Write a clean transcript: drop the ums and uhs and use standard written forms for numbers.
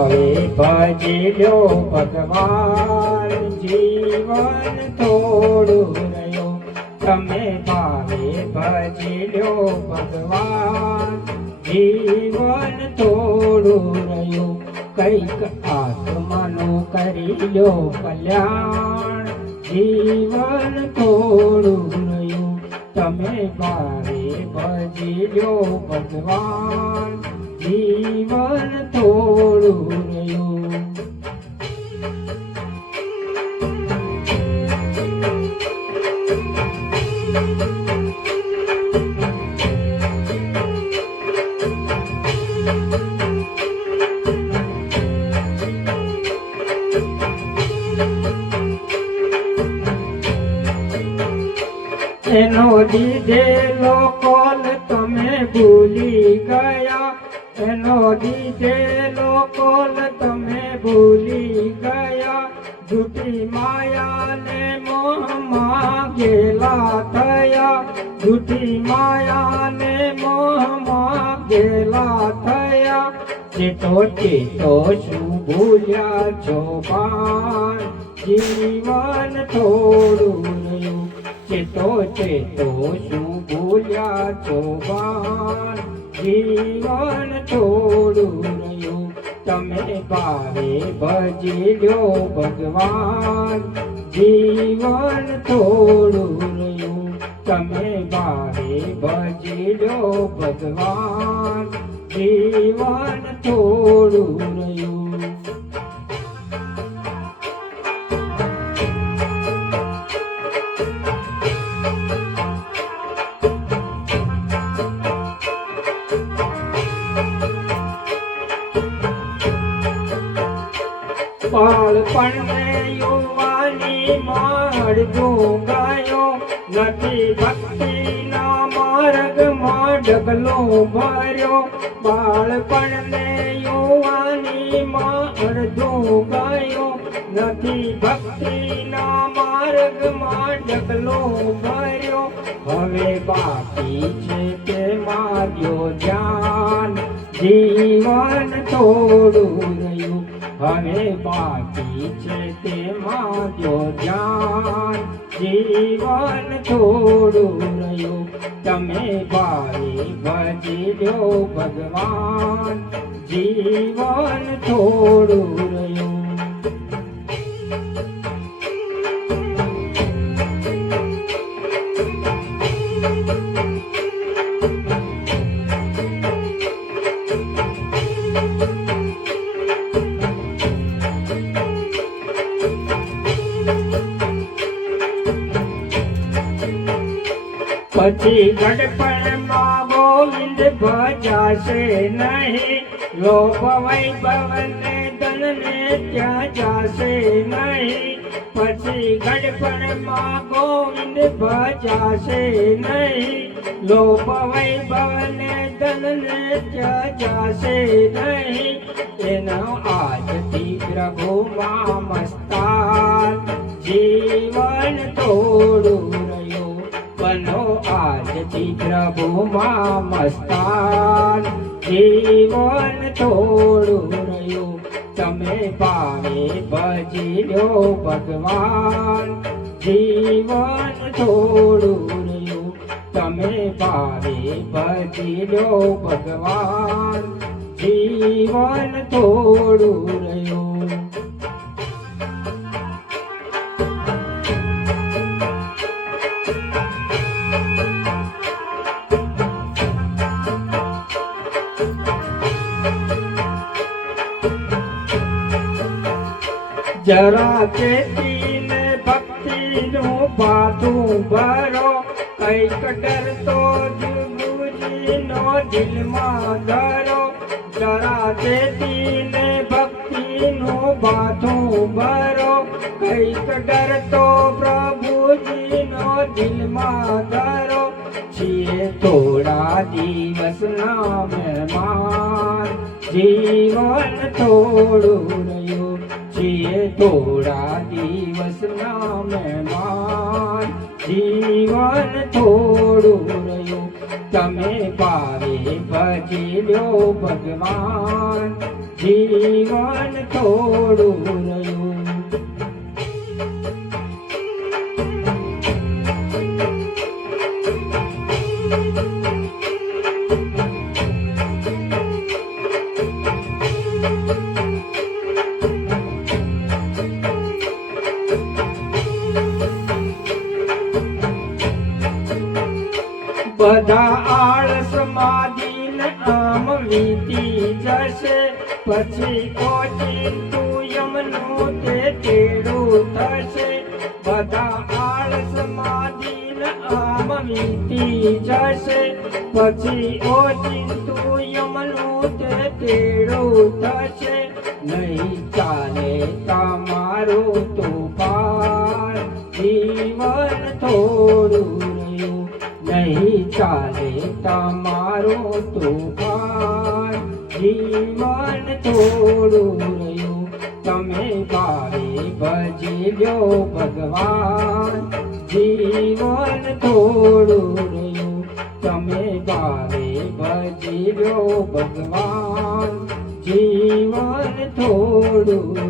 ભાવે ભજી લો ભગવાન, જીવન થોડું રહ્યું. તમે ભાવે ભજી લો ભગવાન, જીવન થોડું રહ્યું. કઈક આત્માનું કરી લો કલ્યાણ, જીવન થોડું રહ્યું. તમે ભાવે ભજી લો ભગવાન, જીવન થોડું રહ્યું. એનો દીધેલો કોલ તમે ભૂલી ગયા, એનો દીધેલો કોલ તમે ભૂલી ગયા. જૂઠી માયાને મોહમાં ગેલા થયા, જૂઠી માયાને મોહમાં ગેલા થયા. ચેતો ચેતો શું ભૂલ્યા છો ભાન, જીવન થોડું રહ્યું. ચેતો ચેતો શું ભૂલ્યા છો ભાન, જીવન થોડું રહ્યું. તમે ભાવે ભજી લો ભગવાન, જીવન થોડું રહ્યું. તમે ભાવે ભજી લો ભગવાન, જીવન થોડું રહ્યું. બાળપણને યુવાનીમાં અડધું ગાયો, નથી ભક્તિના માર્ગમાં ડગલો ભર્યો. બાળપણને યુવાનીમાં અડધું ગાયો, નથી ભક્તિના માર્ગમાં ડગલો ભર્યો. હવે બાકી છે તેમાં દ્યો ધ્યાન, જીવન થોડું રહ્યું. હવે બાકી છે તેમાં દ્યો ધ્યાન, જીવન થોડું રહ્યું. તમે ભાવે ભજી લો ભગવાન, જીવન થોડું રહ્યું. પછી ગડપણમાં ગોવિંદ ભજાશે નહીં, લોભ વૈભવને ધનને ત્યાં જાશે નહીં. પછી ગડપણમાં ગોવિંદ ભજાશે નહીં, લોભ વૈભવને ધનને ત્યાં જાશે નહીં. એનો આજથી પ્રભુમાં મસ્તાન, જીવન થોડું રહ્યું. બનો આજથી પ્રભુમાં મસ્તાન, જીવન થોડું રહ્યું. તમે ભાવે ભજી લો ભગવાન, જીવન થોડું રહ્યું. તમે ભાવે ભજી લો ભગવાન, જીવન થોડું રહ્યું. જરા ચેતીને ભક્તિનું પાથું ભરો, કઈક ડરતો જુગુજીનો દિલમાં ધરો. જરા ચેતીને ભક્તિનું પાથું ભરો, કઈક ડરતો પ્રભુજીનો દિલમાં ધરો. છીએ થોડા દિવસના મહેમાન, જીવન થોડું રહ્યું. છીએ થોડા દિવસના મહેમાન, જીવન થોડું રહ્યું. તમે ભાવે ભજી લો ભગવાન, જીવન થોડું રહ્યું. બધા આળસ માદીને આમ વીતી જશે, પછી ઓચિંતું યમનું તે તેડું થશે. બધા આળસ માદીને આમ વીતી જશે, પછી ઓચિંતું યમનું તે તેડું થશે. નહીં ચાલે તમારું તોફાન, જીવન થોડું રહ્યું. નહીં ચાલે તમારું તોફાન, જીવન થોડું રહ્યું. તમે ભાવે ભજી લ્યો ભગવાન, જીવન થોડું રહ્યું. તમે ભાવે ભજી લ્યો ભગવાન, જીવન થોડું